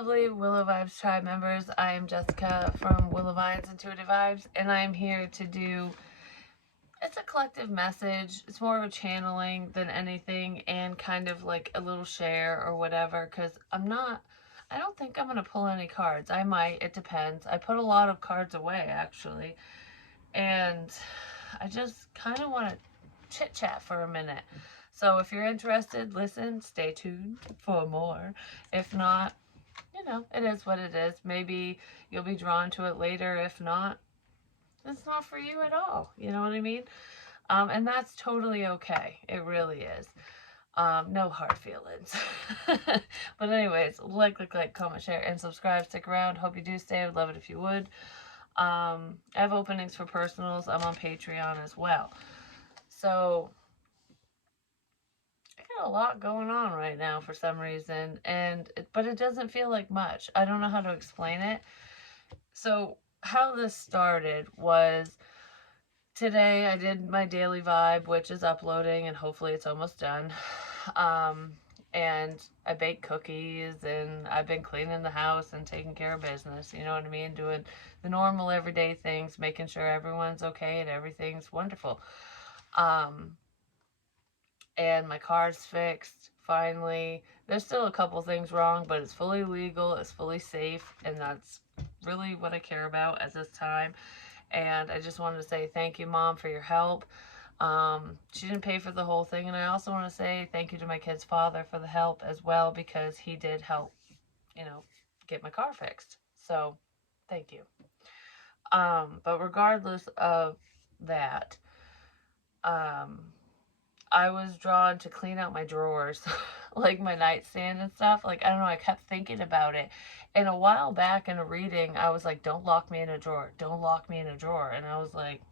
lovely Willow Vibes Tribe members. I am Jessica from Willow Vines Intuitive Vibes, and I am here to do, it's a collective message. It's more of a channeling than anything, and kind of like a little share or whatever, because I don't think I'm going to pull any cards. I might, it depends. I put a lot of cards away, actually, and I just kind of want to chit chat for a minute. So if you're interested, listen, stay tuned for more. If not, it is what it is. Maybe you'll be drawn to it later. If not, it's not for you at all. You know what I mean? And that's totally okay. It really is. No hard feelings. But anyways, like, comment, share, and subscribe. Stick around. Hope you do stay. I would love it if you would. I have openings for personals. I'm on Patreon as well. So I got a lot going on right now for some reason, but it doesn't feel like much. I don't know how to explain it. So how this started was today I did my daily vibe, which is uploading, and hopefully it's almost done. And I baked cookies, and I've been cleaning the house and taking care of business, you know what I mean? Doing the normal everyday things, making sure everyone's okay and everything's wonderful. And my car's fixed, finally. There's still a couple things wrong, but it's fully legal, it's fully safe, and that's really what I care about at this time. And I just wanted to say thank you, Mom, for your help. She didn't pay for the whole thing, and I also want to say thank you to my kid's father for the help as well, because he did help, get my car fixed. So, thank you. But regardless of that, I was drawn to clean out my drawers, like my nightstand and stuff. Like, I don't know, I kept thinking about it. And a while back in a reading, I was like, don't lock me in a drawer. Don't lock me in a drawer. And I was like,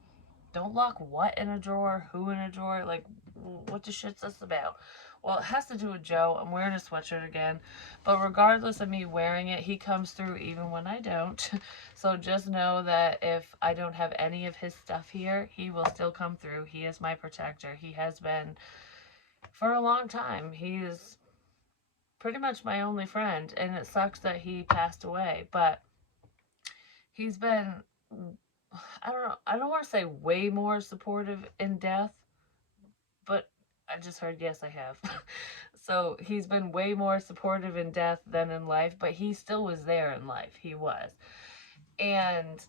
don't lock what in a drawer? Who in a drawer? Like, what the shit's this about? Well, it has to do with Joe. I'm wearing a sweatshirt again. But regardless of me wearing it, he comes through even when I don't. So just know that if I don't have any of his stuff here, he will still come through. He is my protector. He has been for a long time. He is pretty much my only friend. And it sucks that he passed away. But he's been, I don't know, I don't want to say way more supportive in death, but I just heard yes, I have. So he's been way more supportive in death than in life, but he still was there in life. He was. And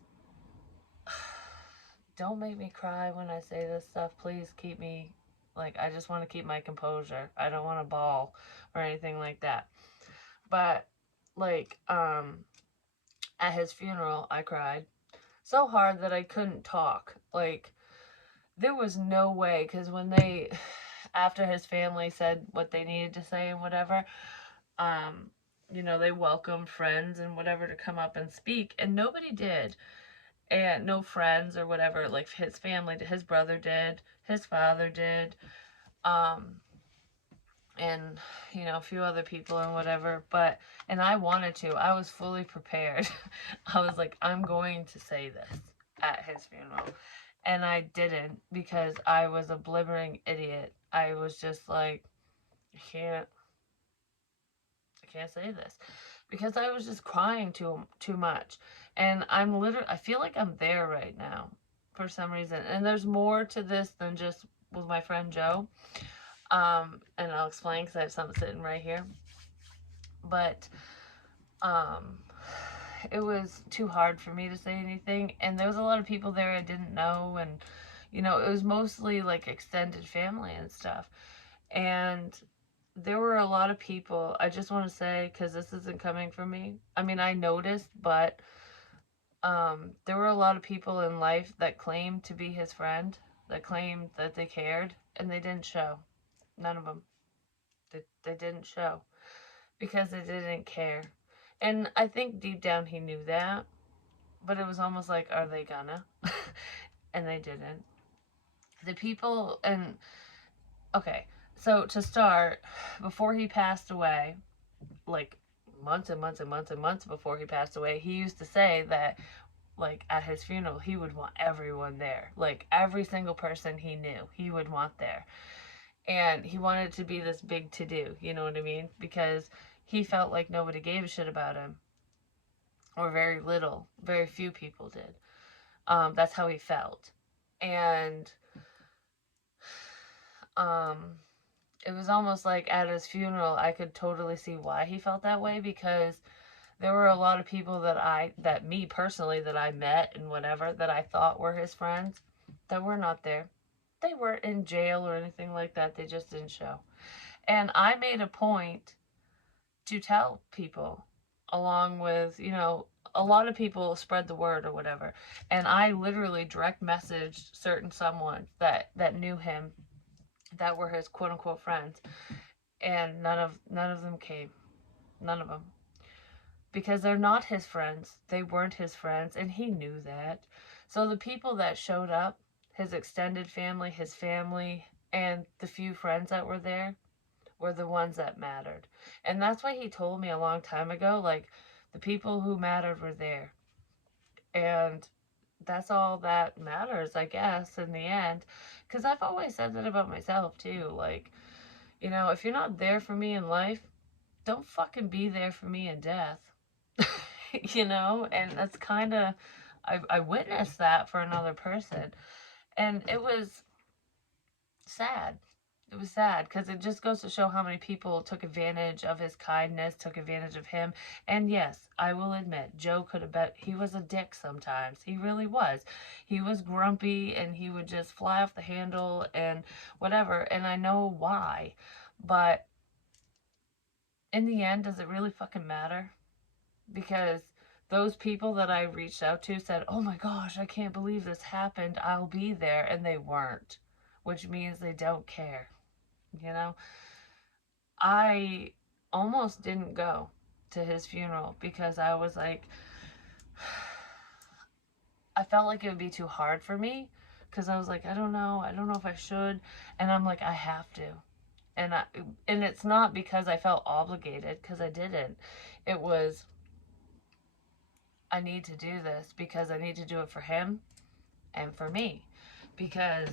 don't make me cry when I say this stuff. Please keep me, like, I just want to keep my composure. I don't want to bawl or anything like that. But, like, at his funeral, I cried so hard that I couldn't talk. Like, there was no way, because when they, after his family said what they needed to say and whatever, they welcomed friends and whatever to come up and speak, and nobody did. And no friends or whatever, like his family, his brother did, his father did, um, and, a few other people and whatever, and I wanted to. I was fully prepared. I was like, I'm going to say this at his funeral. And I didn't, because I was a blibbering idiot. I was just like, I can't say this, because I was just crying too much. And I feel like I'm there right now for some reason. And there's more to this than just with my friend Joe. And I'll explain, because I have something sitting right here. But it was too hard for me to say anything, and there was a lot of people there I didn't know, and it was mostly like extended family and stuff. And there were a lot of people, I just want to say, because this isn't coming from me, I mean, I noticed, but there were a lot of people in life that claimed to be his friend, that claimed that they cared, and they didn't show. None of them. They didn't show, because they didn't care. And I think deep down he knew that, but it was almost like, are they gonna? And they didn't. The people, and okay, so to start, before he passed away, like months and months and months and months before he passed away, he used to say that, like, at his funeral, he would want everyone there. Like, every single person he knew, he would want there. And he wanted it to be this big to-do, you know what I mean? Because he felt like nobody gave a shit about him, or very little, very few people did. That's how he felt. And um, it was almost like at his funeral, I could totally see why he felt that way, because there were a lot of people that me personally, that I met and whatever, that I thought were his friends, that were not there. They weren't in jail or anything like that. They just didn't show. And I made a point to tell people, along with, a lot of people spread the word or whatever. And I literally direct messaged certain someone that knew him, that were his quote unquote friends, and none of them came. None of them. Because they're not his friends. They weren't his friends, and he knew that. So the people that showed up, his extended family, his family, and the few friends that were there, were the ones that mattered. And that's why he told me a long time ago, like, the people who mattered were there. And that's all that matters, I guess, in the end. Because I've always said that about myself, too. Like, if you're not there for me in life, don't fucking be there for me in death. And that's kind of, I witnessed that for another person. And it was sad. It was sad, because it just goes to show how many people took advantage of his kindness, took advantage of him. And yes, I will admit, Joe could have bet he was a dick sometimes. He really was. He was grumpy, and he would just fly off the handle and whatever. And I know why. But in the end, does it really fucking matter? Because those people that I reached out to said, "Oh my gosh, I can't believe this happened. I'll be there." And they weren't, which means they don't care. You know, I almost didn't go to his funeral because I was like, I felt like it would be too hard for me, because I was like, I don't know. I don't know if I should. And I'm like, I have to. And and it's not because I felt obligated, because I didn't. It was, I need to do this because I need to do it for him and for me, because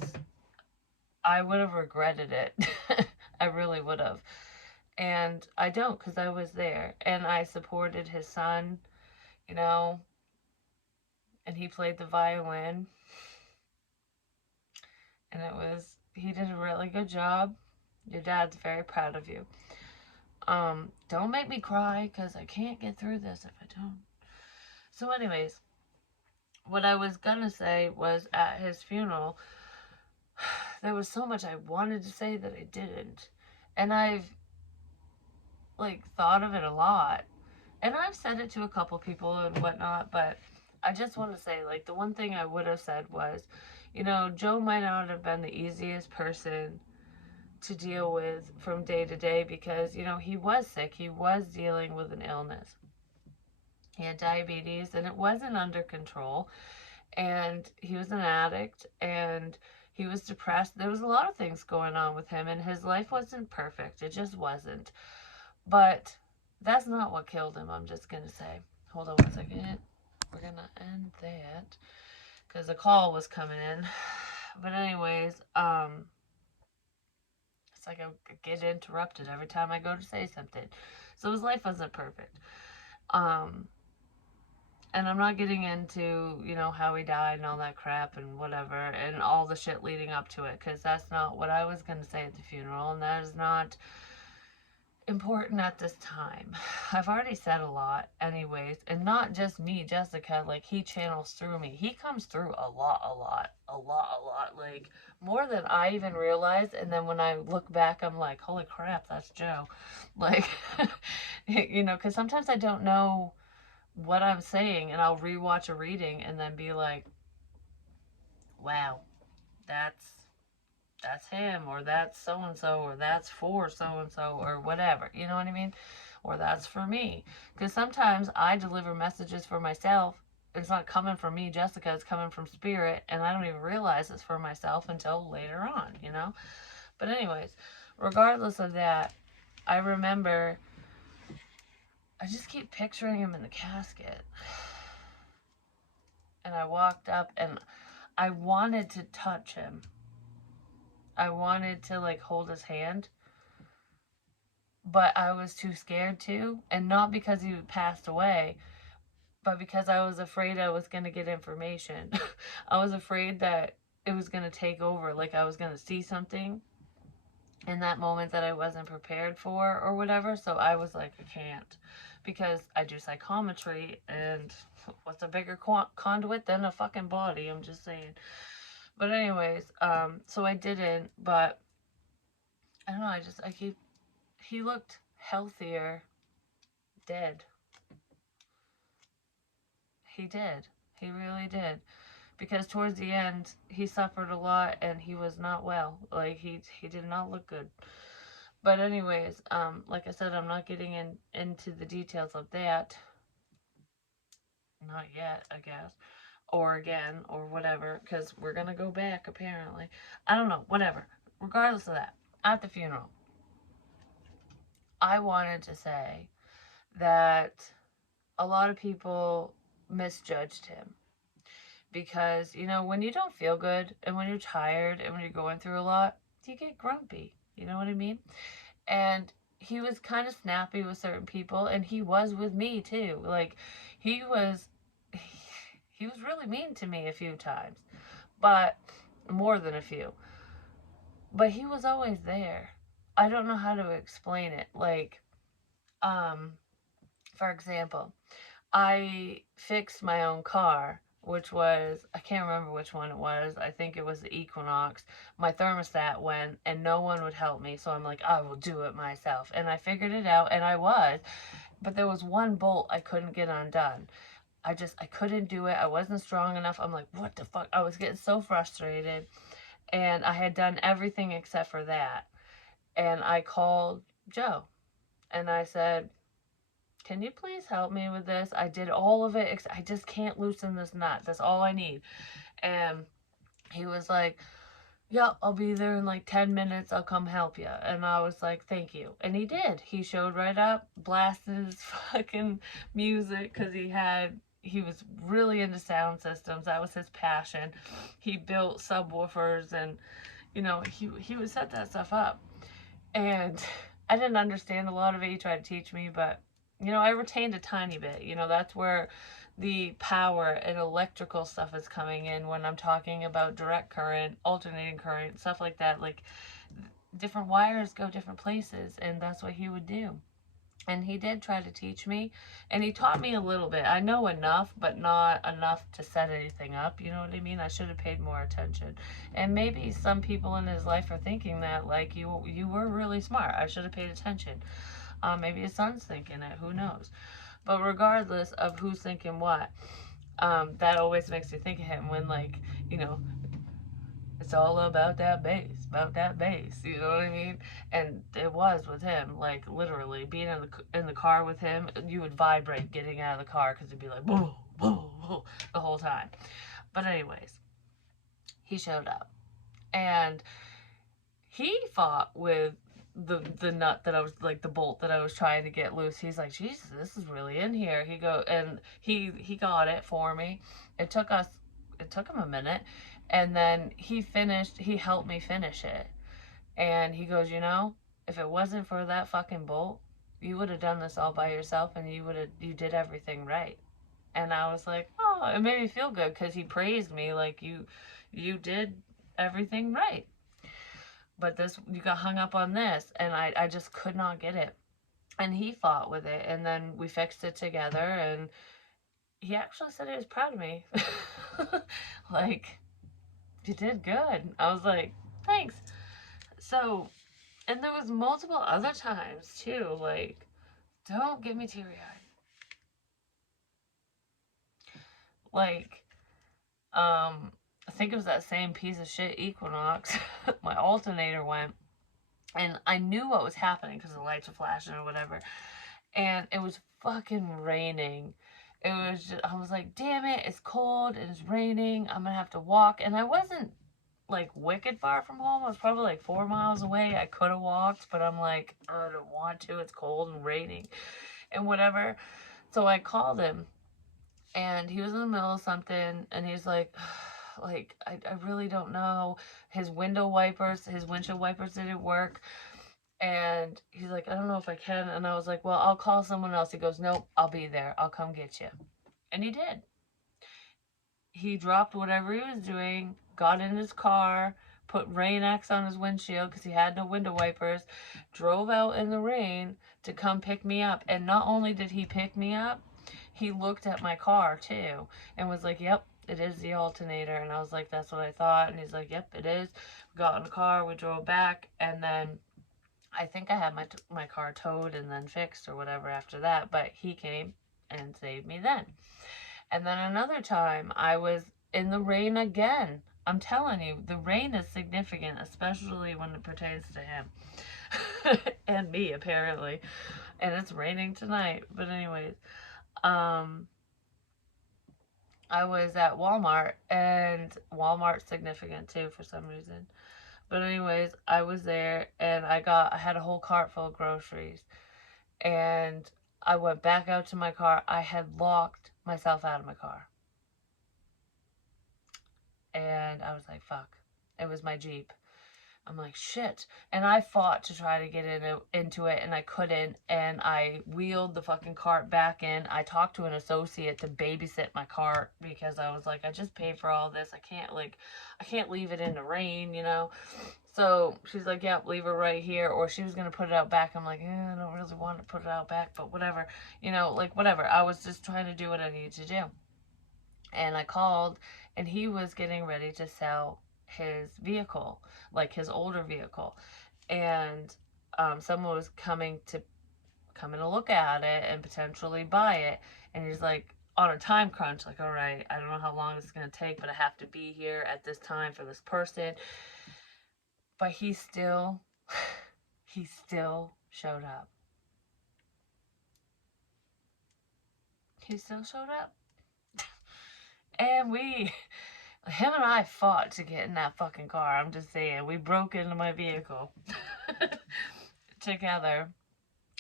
I would have regretted it. I really would have. And I don't, because I was there and I supported his son, you know, and he played the violin, and he did a really good job. Your dad's very proud of you. Don't make me cry, because I can't get through this if I don't. So, anyways, what I was gonna say was, at his funeral, there was so much I wanted to say that I didn't. And I've, like, thought of it a lot. And I've said it to a couple people and whatnot, but I just want to say, like, the one thing I would have said was, Joe might not have been the easiest person to deal with from day to day, because, he was sick. He was dealing with an illness. He had diabetes, and it wasn't under control. And he was an addict, and he was depressed. There was a lot of things going on with him, and his life wasn't perfect. It just wasn't. But that's not what killed him, I'm just going to say. Hold on one second. We're going to end that, because a call was coming in. But anyways, it's like I get interrupted every time I go to say something. So his life wasn't perfect. And I'm not getting into, how he died and all that crap and whatever, and all the shit leading up to it, because that's not what I was going to say at the funeral, and that is not important at this time. I've already said a lot anyways, and not just me, Jessica, like, he channels through me. He comes through a lot, like, more than I even realized. And then when I look back, I'm like, holy crap, that's Joe. Like, because sometimes I don't know what I'm saying, and I'll rewatch a reading and then be like, wow, that's him, or that's so and so, or that's for so and so, or whatever. You know what I mean? Or that's for me. Because sometimes I deliver messages for myself. It's not coming from me, Jessica. It's coming from spirit, and I don't even realize it's for myself until later on. But anyways, regardless of that, I remember, I just keep picturing him in the casket. And I walked up, and I wanted to touch him. I wanted to, like, hold his hand. but I was too scared to, and not because he passed away, but because I was afraid I was going to get information. I was afraid that it was going to take over, like I was going to see something in that moment that I wasn't prepared for or whatever. So I was like, I can't, because I do psychometry, and what's a bigger conduit than a fucking body? I'm just saying. But anyways, so I didn't, but I don't know. I keep. He looked healthier dead. He did. He really did. Because towards the end, he suffered a lot and he was not well. Like he did not look good. But anyways, like I said, I'm not getting into the details of that. Not yet, I guess. Or again, or whatever, because we're gonna go back apparently. I don't know, whatever. Regardless of that, at the funeral, I wanted to say that a lot of people misjudged him. Because, when you don't feel good and when you're tired and when you're going through a lot, you get grumpy. You know what I mean? And he was kind of snappy with certain people, and he was with me too. Like, he was he was really mean to me a few times, but more than a few. But he was always there. I don't know how to explain it. Like, um, for example, I fixed my own car, which was, I can't remember which one it was. I think it was the Equinox. My thermostat went and no one would help me. So I'm like, I will do it myself. And I figured it out, and I was. But there was one bolt I couldn't get undone. I couldn't do it. I wasn't strong enough. I'm like, what the fuck? I was getting so frustrated. And I had done everything except for that. And I called Joe and I said, can you please help me with this? I did all of it. I just can't loosen this nut. That's all I need. And he was like, yeah, I'll be there in like 10 minutes. I'll come help you. And I was like, thank you. And he did. He showed right up, blasted his fucking music, because he was really into sound systems. That was his passion. He built subwoofers, and he would set that stuff up. And I didn't understand a lot of it. He tried to teach me, but I retained a tiny bit. That's where the power and electrical stuff is coming in when I'm talking about direct current, alternating current, stuff like that. Like, different wires go different places, and that's what he would do. And he did try to teach me, and he taught me a little bit. I know enough, but not enough to set anything up. You know what I mean? I should have paid more attention. And maybe some people in his life are thinking that, like, you were really smart. I should have paid attention. Maybe his son's thinking it. Who knows? But regardless of who's thinking what, that always makes me think of him when, like, you know, it's all about that bass, about that bass. You know what I mean? And it was with him, like, literally being in the car with him. You would vibrate getting out of the car because it'd be like whoa, whoa, whoa the whole time. But anyways, he showed up, and he fought with the nut that I was, like, the bolt that I was trying to get loose. He's like, Jesus, this is really in here. He got it for me. It took him a minute, and then he helped me finish it. And he goes, if it wasn't for that fucking bolt, you would have done this all by yourself, and you did everything right. And I was like, oh, it made me feel good, because he praised me, like, you did everything right. But this, you got hung up on this, and I just could not get it. And he fought with it, and then we fixed it together, and he actually said he was proud of me. Like, you did good. I was like, thanks. So, and there was multiple other times too. Like, don't get me teary eyed. Like, I think it was that same piece of shit Equinox. My alternator went, and I knew what was happening because the lights were flashing or whatever. And it was fucking raining. I was like, damn it, it's cold and it's raining. I'm gonna have to walk. And I wasn't like wicked far from home. I was probably like 4 miles away. I could have walked, but I'm like, I don't want to. It's cold and raining and whatever. So I called him, and he was in the middle of something, and he's like, I really don't know. His windshield wipers didn't work. And he's like, I don't know if I can. And I was like, well, I'll call someone else. He goes, nope, I'll be there. I'll come get you. And he did. He dropped whatever he was doing, got in his car, put Rain-X on his windshield because he had no window wipers, drove out in the rain to come pick me up. And not only did he pick me up, he looked at my car too and was like, yep, it is the alternator. And I was like, that's what I thought. And he's like, yep, it is. We got in the car, we drove back, and then I think I had my car towed and then fixed or whatever after that, but he came and saved me then. And then another time I was in the rain again. I'm telling you, the rain is significant, especially when it pertains to him and me apparently. And it's raining tonight. But anyways, um I was at Walmart, and Walmart's significant too for some reason. But anyways, I was there and I had a whole cart full of groceries, and I went back out to my car. I had locked myself out of my car. And I was like, fuck. It was my Jeep. I'm like, shit. And I fought to try to get into it, and I couldn't. And I wheeled the fucking cart back in. I talked to an associate to babysit my cart because I was like, I just paid for all this. I can't leave it in the rain, you know? So she's like, yeah, leave it right here. Or she was going to put it out back. I'm like, I don't really want to put it out back, but whatever. You know, like, whatever. I was just trying to do what I needed to do. And I called, and he was getting ready to sell his vehicle, like his older vehicle. And someone was coming to look at it and potentially buy it. And he's like, on a time crunch, like, all right, I don't know how long it's going to take, but I have to be here at this time for this person. But he still, he still showed up. He still showed up. And him and I fought to get in that fucking car. I'm just saying, we broke into my vehicle together.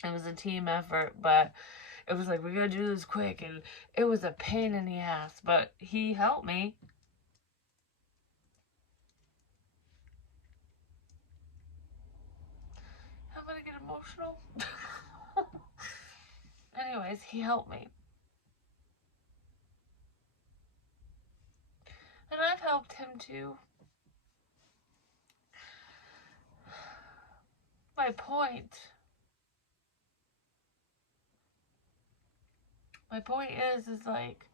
It was a team effort, but it was like, we gotta do this quick. And it was a pain in the ass, but he helped me. I'm gonna get emotional. Anyways, he helped me. And I've helped him too. My point. My point is like,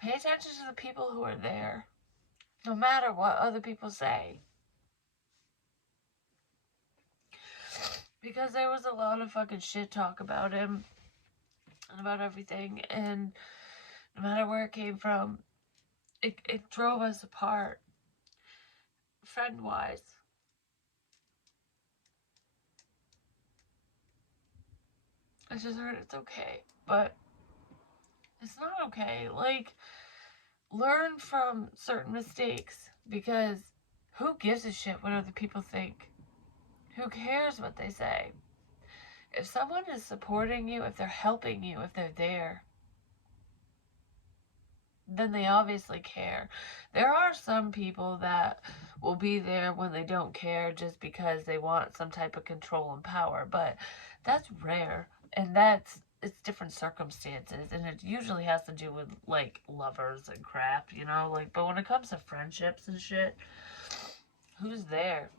pay attention to the people who are there, no matter what other people say. Because there was a lot of fucking shit talk about him and about everything, and no matter where it came from, it drove us apart, friend wise. I just heard it's okay, but it's not okay. Like, learn from certain mistakes, because who gives a shit what other people think? Who cares what they say? If someone is supporting you, if they're helping you, if they're there, then they obviously care. There are some people that will be there when they don't care just because they want some type of control and power, but that's rare, and it's different circumstances, and it usually has to do with like lovers and crap, you know, like, but when it comes to friendships and shit, who's there?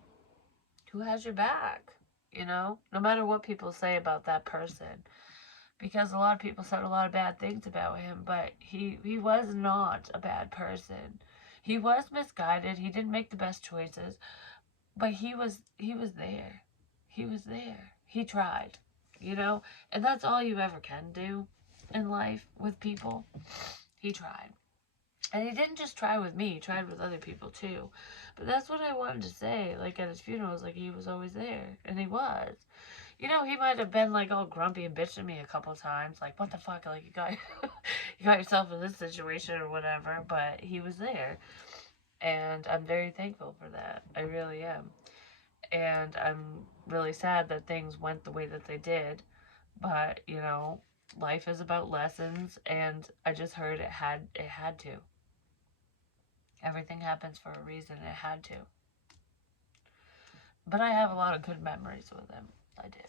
Who has your back? You know, no matter what people say about that person, because a lot of people said a lot of bad things about him, but he was not a bad person. He was misguided. He didn't make the best choices, but he was there. He was there. He tried, you know, and that's all you ever can do in life with people. He tried. And he didn't just try with me, he tried with other people too. But that's what I wanted to say. Like, at his funerals, like, he was always there. And he was. You know, he might have been like all grumpy and bitched at me a couple times, like, what the fuck, like, you got yourself in this situation or whatever, but he was there. And I'm very thankful for that. I really am. And I'm really sad that things went the way that they did. But, you know, life is about lessons, and I just heard it had to. Everything happens for a reason. It had to. But I have a lot of good memories with him. I do.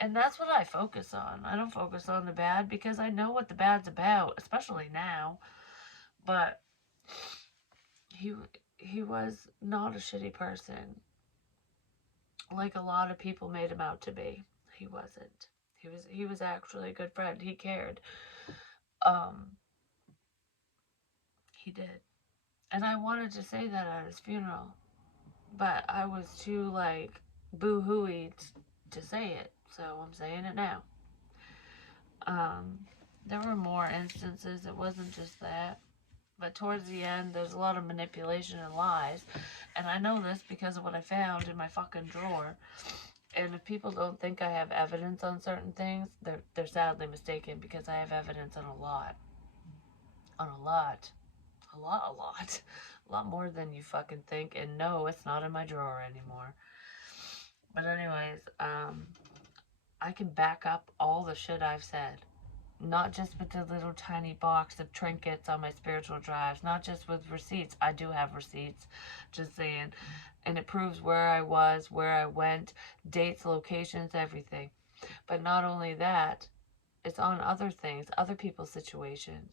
And that's what I focus on. I don't focus on the bad because I know what the bad's about, especially now. But he he was not a shitty person like a lot of people made him out to be. He wasn't. He was actually a good friend. He cared. Um he did. And I wanted to say that at his funeral, but I was too like boo-hooey to say it. So I'm saying it now. Um there were more instances. It wasn't just that. But towards the end, there's a lot of manipulation and lies. And I know this because of what I found in my fucking drawer. And if people don't think I have evidence on certain things, they're sadly mistaken because I have evidence on a lot. On a lot. A lot, a lot. A lot more than you fucking think. And no, it's not in my drawer anymore. But anyways, I can back up all the shit I've said. Not just with the little tiny box of trinkets on my spiritual drives, not just with receipts. I do have receipts, just saying. And it proves where I was, where I went, dates, locations, everything. But not only that, it's on other things, other people's situations.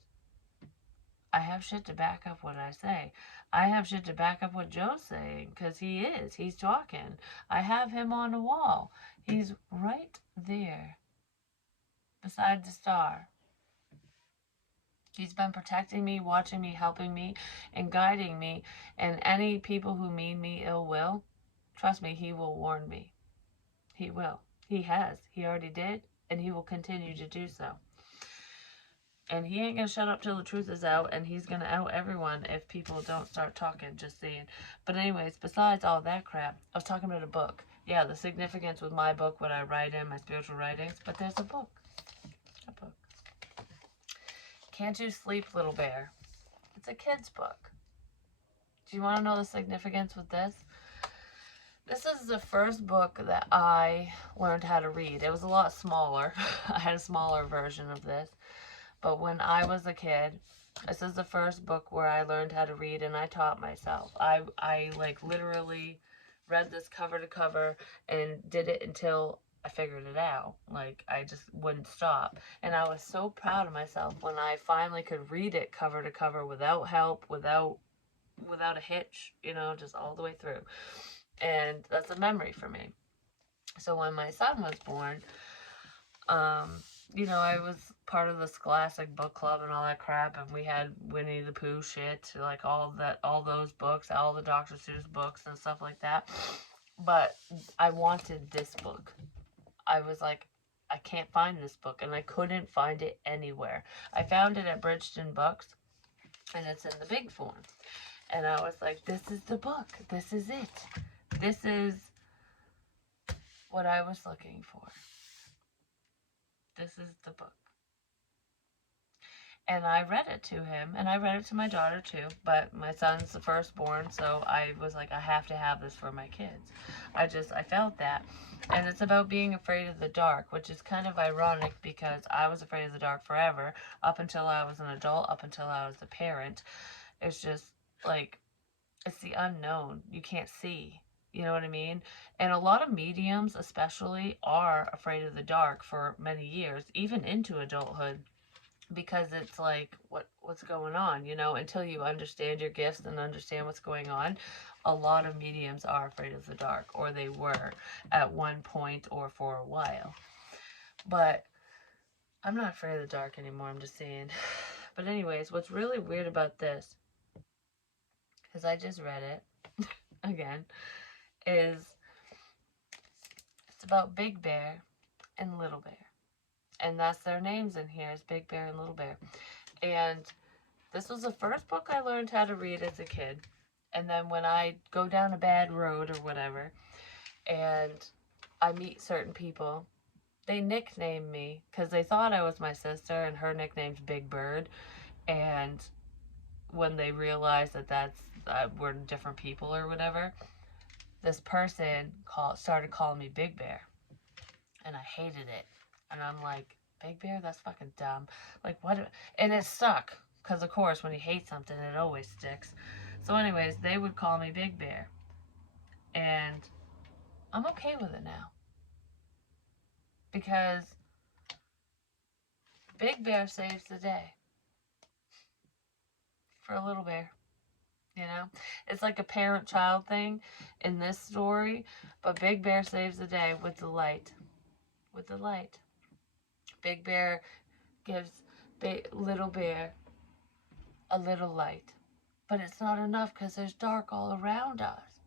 I have shit to back up what I say. I have shit to back up what Joe's saying, because he is. He's talking. I have him on the wall. He's right there beside the star. He's been protecting me, watching me, helping me, and guiding me. And any people who mean me ill will, trust me, he will warn me. He will. He has. He already did, and he will continue to do so. And he ain't gonna shut up till the truth is out, and he's gonna out everyone if people don't start talking, just saying. But anyways, besides all that crap, I was talking about a book. Yeah, the significance with my book, what I write in, my spiritual writings, but there's a book. A book. Can't You Sleep, Little Bear? It's a kid's book. Do you want to know the significance with this? This is the first book that I learned how to read. It was a lot smaller. I had a smaller version of this. But when I was a kid, this is the first book where I learned how to read, and I taught myself. I like literally read this cover to cover and did it until I figured it out. Like, I just wouldn't stop. And I was so proud of myself when I finally could read it cover to cover without help, without a hitch, just all the way through. And that's a memory for me. So when my son was born, I was part of the Scholastic book club and all that crap, and we had Winnie the Pooh shit, like all those books, all the Dr. Seuss books and stuff like that. But I wanted this book. I was like, I can't find this book, and I couldn't find it anywhere. I found it at Bridgeton Books, and it's in the big form. And I was like, this is the book. This is it. This is what I was looking for. This is the book. And I read it to him, and I read it to my daughter too, but my son's the firstborn, so I was like, I have to have this for my kids. I felt that. And it's about being afraid of the dark, which is kind of ironic because I was afraid of the dark forever, up until I was an adult, up until I was a parent. It's just like, it's the unknown. You can't see. You know what I mean? And a lot of mediums, especially, are afraid of the dark for many years, even into adulthood, because it's like, what's going on, until you understand your gifts and understand what's going on. A lot of mediums are afraid of the dark, or they were at one point or for a while. But I'm not afraid of the dark anymore, I'm just saying. But anyways, what's really weird about this, because I just read it again, is it's about Big Bear and Little Bear. And that's their names in here, is Big Bear and Little Bear. And this was the first book I learned how to read as a kid. And then when I go down a bad road or whatever, and I meet certain people, they nickname me because they thought I was my sister, and her nickname's Big Bird. And when they realized that we're different people or whatever, this person started calling me Big Bear. And I hated it. And I'm like, Big Bear? That's fucking dumb. Like, what? And it stuck. Because, of course, when you hate something, it always sticks. So anyways, they would call me Big Bear. And I'm okay with it now. Because Big Bear saves the day for a little bear. You know, it's like a parent-child thing in this story, but Big Bear saves the day with the light. With the light. Big Bear gives Little Bear a little light. But it's not enough because there's dark all around us.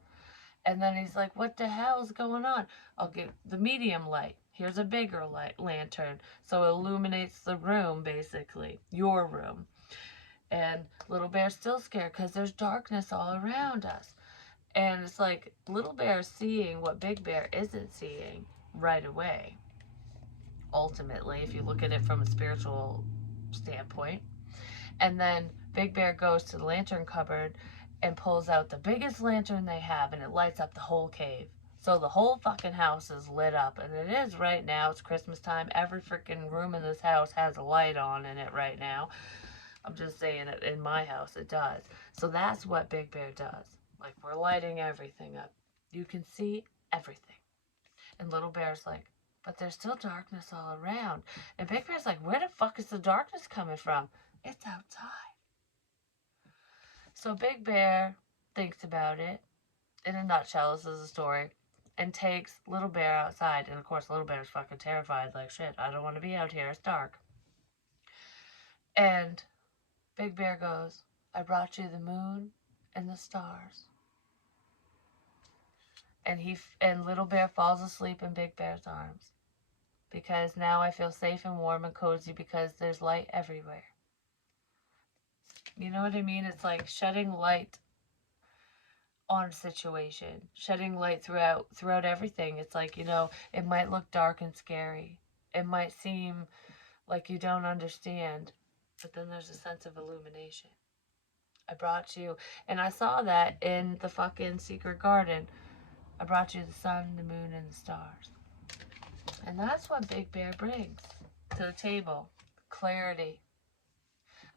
And then he's like, what the hell's going on? I'll get the medium light. Here's a bigger lantern. So it illuminates the room, basically. Your room. And Little Bear's still scared because there's darkness all around us. And it's like Little Bear is seeing what Big Bear isn't seeing right away. Ultimately, if you look at it from a spiritual standpoint. And then Big Bear goes to the lantern cupboard and pulls out the biggest lantern they have, and it lights up the whole cave. So the whole fucking house is lit up, and it is right now. It's Christmas time. Every freaking room in this house has a light on in it right now. I'm just saying it, in my house it does. So that's what Big Bear does. Like, we're lighting everything up. You can see everything. And Little Bear's like, but there's still darkness all around. And Big Bear's like, where the fuck is the darkness coming from? It's outside. So Big Bear thinks about it. In a nutshell, this is a story. And takes Little Bear outside. And of course, Little Bear's fucking terrified. Like, shit, I don't want to be out here. It's dark. And Big Bear goes, I brought you the moon and the stars. And Little Bear falls asleep in Big Bear's arms. Because now I feel safe and warm and cozy because there's light everywhere. You know what I mean? It's like shedding light on a situation, shedding light throughout everything. It's like, it might look dark and scary. It might seem like you don't understand, but then there's a sense of illumination. I brought you, and I saw that in the fucking secret garden. I brought you the sun, the moon, and the stars. And that's what Big Bear brings to the table. Clarity.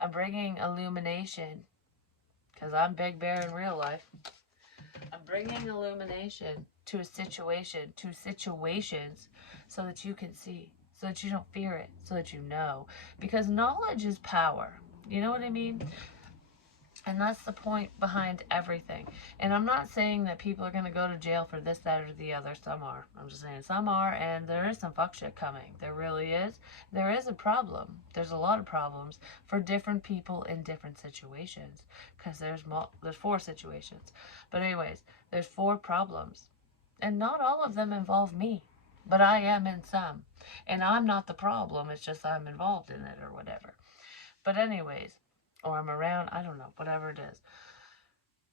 I'm bringing illumination, because I'm Big Bear in real life. I'm bringing illumination to a situation, to situations, so that you can see, so that you don't fear it, so that you know. Because knowledge is power. You know what I mean? And that's the point behind everything. And I'm not saying that people are going to go to jail for this, that, or the other. Some are. I'm just saying some are, and there is some fuck shit coming. There really is. There is a problem. There's a lot of problems for different people in different situations. Because there's 4 situations. But anyways, there's 4 problems. And not all of them involve me. But I am in some. And I'm not the problem. It's just I'm involved in it or whatever. But anyways, or I'm around, I don't know, whatever it is.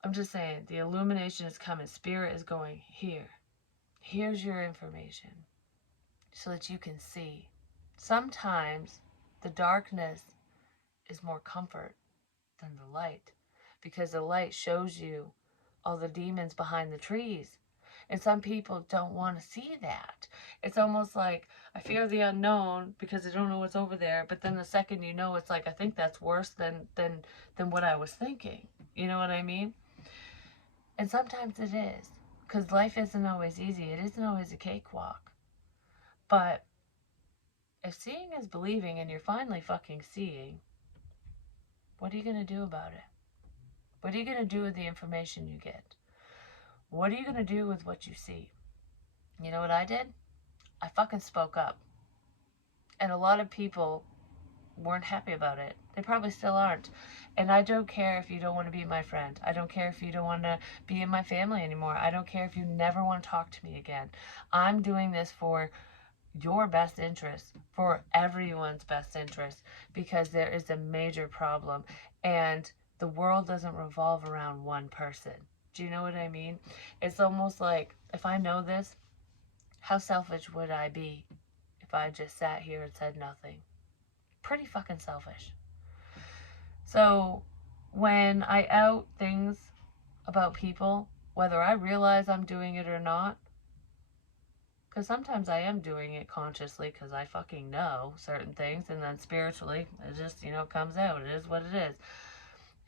I'm just saying, the illumination is coming. Spirit is going, here. Here's your information so that you can see. Sometimes the darkness is more comfort than the light, because the light shows you all the demons behind the trees. And some people don't want to see that. It's almost like, I fear the unknown because I don't know what's over there. But then the second you know, it's like, I think that's worse than what I was thinking. You know what I mean? And sometimes it is. Because life isn't always easy. It isn't always a cakewalk. But if seeing is believing and you're finally fucking seeing, what are you going to do about it? What are you going to do with the information you get? What are you going to do with what you see? You know what I did? I fucking spoke up. And a lot of people weren't happy about it. They probably still aren't. And I don't care if you don't want to be my friend. I don't care if you don't want to be in my family anymore. I don't care if you never want to talk to me again. I'm doing this for your best interest, for everyone's best interest, because there is a major problem. And the world doesn't revolve around one person. Do you know what I mean? It's almost like, if I know this, how selfish would I be if I just sat here and said nothing? Pretty fucking selfish. So when I out things about people, whether I realize I'm doing it or not, because sometimes I am doing it consciously because I fucking know certain things, and then spiritually it just, comes out. It is what it is.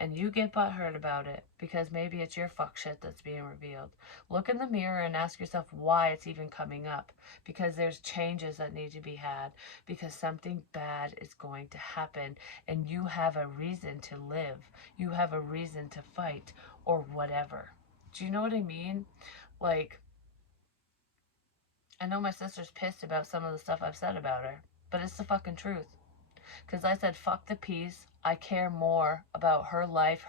and you get butthurt about it because maybe it's your fuck shit that's being revealed. Look in the mirror and ask yourself why it's even coming up. Because there's changes that need to be had. Because something bad is going to happen, and you have a reason to live. You have a reason to fight or whatever. Do you know what I mean? Like, I know my sister's pissed about some of the stuff I've said about her, but it's the fucking truth. Because I said, fuck the peace. I care more about her life,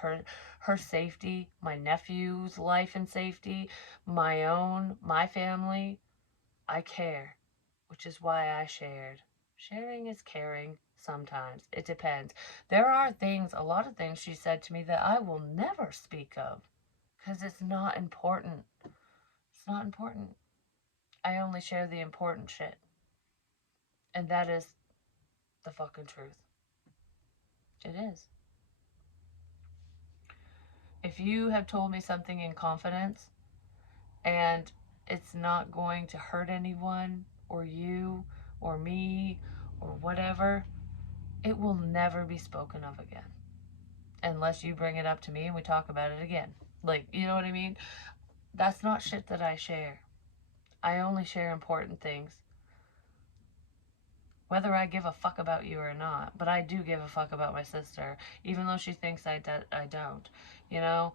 her safety, my nephew's life and safety, my own, my family. I care, which is why I shared. Sharing is caring sometimes. It depends. There are things, a lot of things she said to me that I will never speak of because it's not important. It's not important. I only share the important shit. And that is the fucking truth. It is. If you have told me something in confidence and it's not going to hurt anyone or you or me or whatever, it will never be spoken of again. Unless you bring it up to me and we talk about it again. Like, you know what I mean? That's not shit that I share. I only share important things. Whether I give a fuck about you or not, but I do give a fuck about my sister, even though she thinks I don't. You know,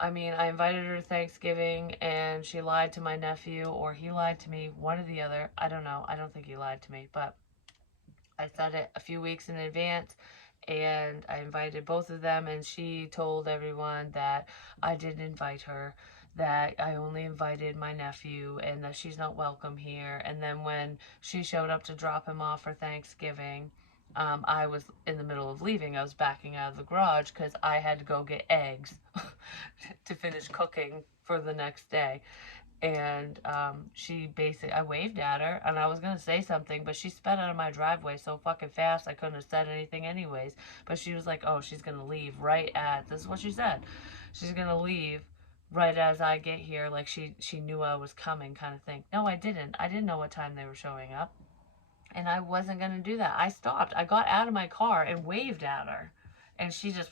I mean, I invited her to Thanksgiving and she lied to my nephew, or he lied to me, one or the other. I don't know. I don't think he lied to me, but I said it a few weeks in advance and I invited both of them, and she told everyone that I didn't invite her, that I only invited my nephew, and that she's not welcome here. And then when she showed up to drop him off for Thanksgiving, I was in the middle of leaving. I was backing out of the garage because I had to go get eggs to finish cooking for the next day. And she basically, I waved at her and I was gonna say something, but she sped out of my driveway so fucking fast I couldn't have said anything anyways. But she was like, oh, she's gonna leave right at, this is what she said, she's gonna leave right as I get here, like she knew I was coming, kind of thing. No, I didn't know what time they were showing up, and I wasn't gonna do that. I stopped, I got out of my car and waved at her, and she just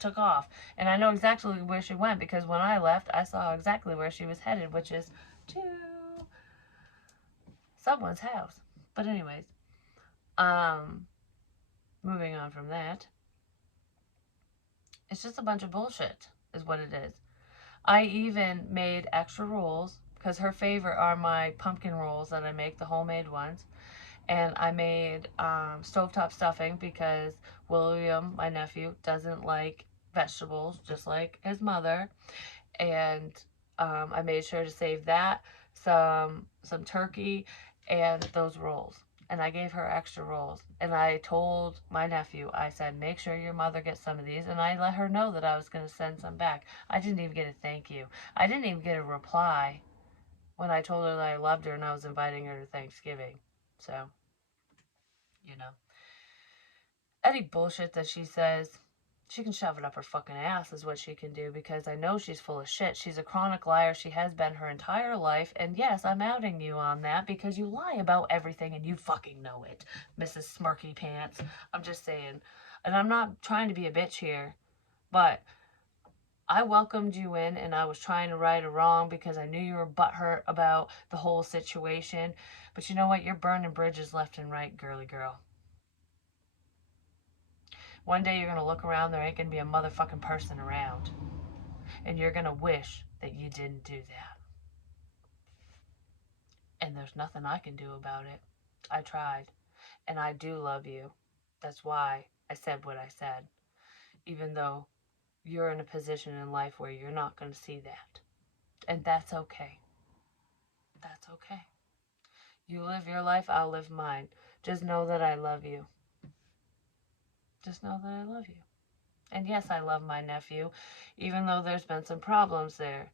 took off. And I know exactly where she went because when I left, I saw exactly where she was headed, which is to someone's house. But anyways, um, moving on from that, it's just a bunch of bullshit, is what it is. I even made extra rolls because her favorite are my pumpkin rolls that I make, the homemade ones. And I made stovetop stuffing because William, my nephew, doesn't like vegetables, just like his mother. And I made sure to save that, some turkey, and those rolls. And I gave her extra rolls. And I told my nephew, I said, make sure your mother gets some of these. And I let her know that I was going to send some back. I didn't even get a thank you. I didn't even get a reply when I told her that I loved her and I was inviting her to Thanksgiving. So, you know, any bullshit that she says, she can shove it up her fucking ass is what she can do, because I know she's full of shit. She's a chronic liar. She has been her entire life. And yes, I'm outing you on that because you lie about everything and you fucking know it, Mrs. Smirky Pants. I'm just saying. And I'm not trying to be a bitch here, but I welcomed you in and I was trying to right a wrong because I knew you were butthurt about the whole situation. But you know what? You're burning bridges left and right, girly girl. One day you're going to look around, there ain't going to be a motherfucking person around. And you're going to wish that you didn't do that. And there's nothing I can do about it. I tried. And I do love you. That's why I said what I said. Even though you're in a position in life where you're not going to see that. And that's okay. That's okay. You live your life, I'll live mine. Just know that I love you. Just know that I love you. And yes, I love my nephew, even though there's been some problems there.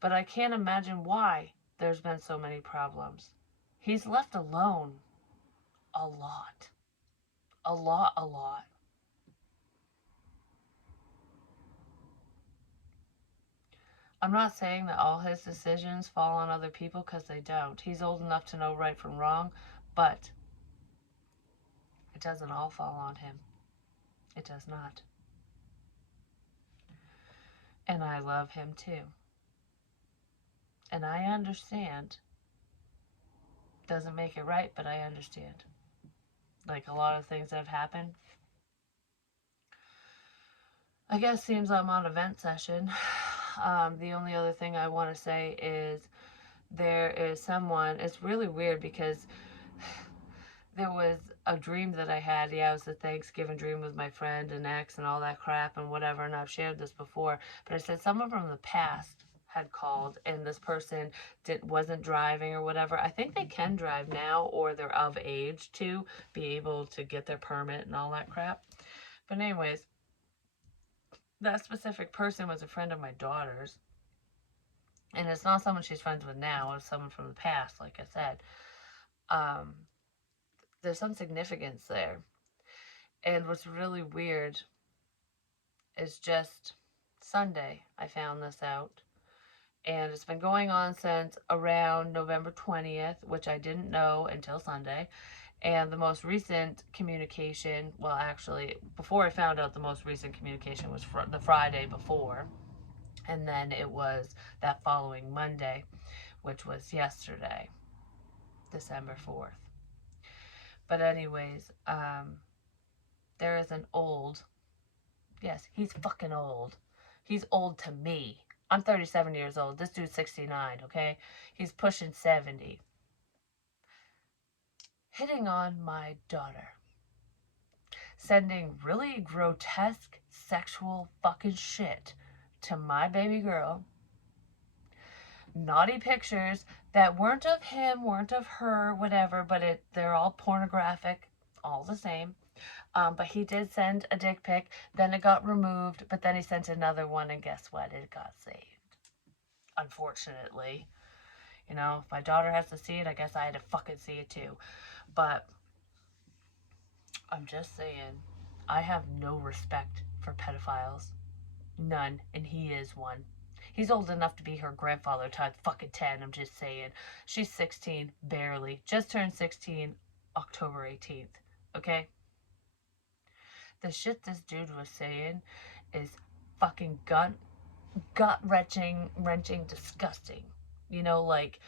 But I can't imagine why there's been so many problems. He's left alone a lot. A lot, a lot. I'm not saying that all his decisions fall on other people, because they don't. He's old enough to know right from wrong, but it doesn't all fall on him. It does not. And I love him too. And I understand. Doesn't make it right, but I understand. Like a lot of things that have happened. I guess seems I'm on a vent session. The only other thing I want to say is there is someone, it's really weird because there was a dream that I had. Yeah, it was a Thanksgiving dream with my friend and ex and all that crap and whatever. And I've shared this before, but I said someone from the past had called and this person wasn't driving or whatever. I think they can drive now or they're of age to be able to get their permit and all that crap. But anyways, that specific person was a friend of my daughter's. And it's not someone she's friends with now, it's someone from the past, like I said. Um, there's some significance there. And what's really weird is just Sunday I found this out. And it's been going on since around November 20th, which I didn't know until Sunday. And the most recent communication, well, actually, before I found out, the most recent communication was the Friday before. And then it was that following Monday, which was yesterday, December 4th. But anyways, there is an old, yes, he's fucking old. He's old to me. I'm 37 years old. This dude's 69, okay? He's pushing 70. Hitting on my daughter. Sending really grotesque sexual fucking shit to my baby girl. Naughty pictures that weren't of him, weren't of her, whatever, but they're all pornographic, all the same. But he did send a dick pic, then it got removed, but then he sent another one, and guess what? It got saved. Unfortunately. You know, if my daughter has to see it, I guess I had to fucking see it too. But I'm just saying, I have no respect for pedophiles. None, and he is one. He's old enough to be her grandfather times fucking 10, I'm just saying. She's 16, barely. Just turned 16 October 18th, okay? The shit this dude was saying is fucking gut-wrenching, disgusting. You know, like,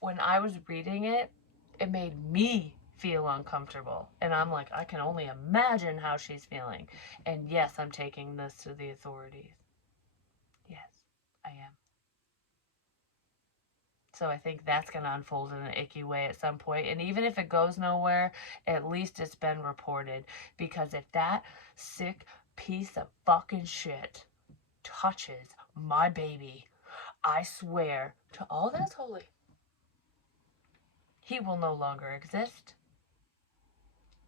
when I was reading it, it made me feel uncomfortable. And I'm like, I can only imagine how she's feeling. And yes, I'm taking this to the authorities. Yes, I am. So I think that's going to unfold in an icky way at some point. And even if it goes nowhere, at least it's been reported. Because if that sick piece of fucking shit touches my baby, I swear to all that's holy, he will no longer exist.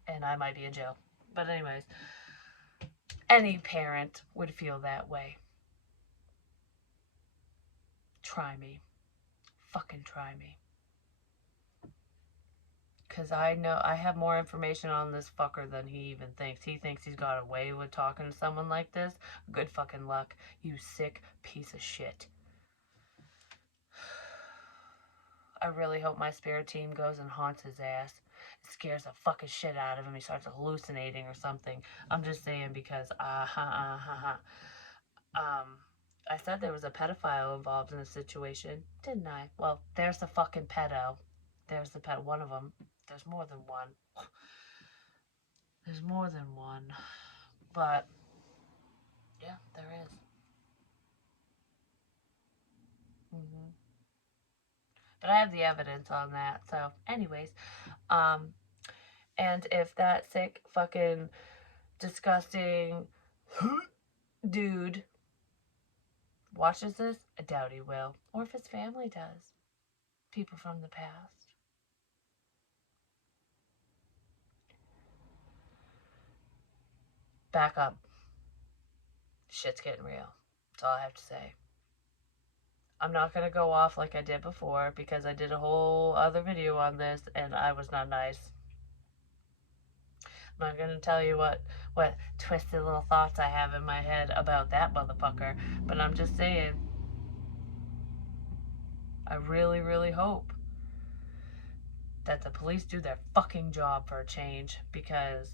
And I might be in jail. But anyways, any parent would feel that way. Try me. Fucking try me. Because I know I have more information on this fucker than he even thinks. He thinks he's got away with talking to someone like this. Good fucking luck, you sick piece of shit. I really hope my spirit team goes and haunts his ass. It scares the fucking shit out of him. He starts hallucinating or something. I'm just saying because, I said there was a pedophile involved in the situation, didn't I? Well, there's the fucking pedo. There's the pet. One of them. There's more than one. There's more than one. But, yeah, there is. Mm-hmm. But I have the evidence on that. So, anyways, and if that sick, fucking, disgusting dude watches this, I doubt he will. Or if his family does. People from the past. Back up. Shit's getting real. That's all I have to say. I'm not going to go off like I did before because I did a whole other video on this and I was not nice. I'm not going to tell you what twisted little thoughts I have in my head about that motherfucker, but I'm just saying, I really, really hope that the police do their fucking job for a change, because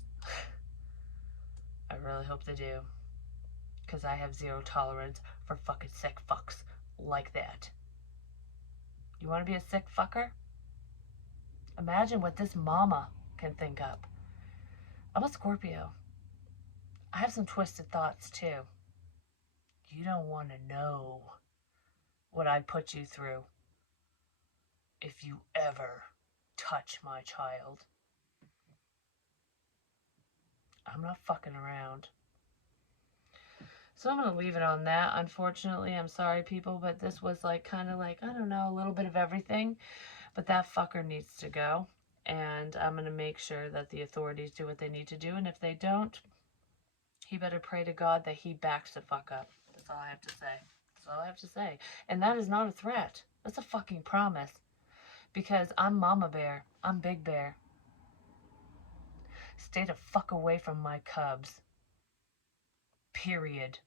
I really hope they do. Because I have zero tolerance for fucking sick fucks like that. You want to be a sick fucker? Imagine what this mama can think up. I'm a Scorpio. I have some twisted thoughts too. You don't want to know what I'd put you through if you ever touch my child. I'm not fucking around. So I'm going to leave it on that. Unfortunately, I'm sorry, people, but this was like kind of like, I don't know, a little bit of everything. But that fucker needs to go. And I'm going to make sure that the authorities do what they need to do. And if they don't, he better pray to God that he backs the fuck up. That's all I have to say. That's all I have to say. And that is not a threat. That's a fucking promise. Because I'm Mama Bear. I'm Big Bear. Stay the fuck away from my cubs. Period.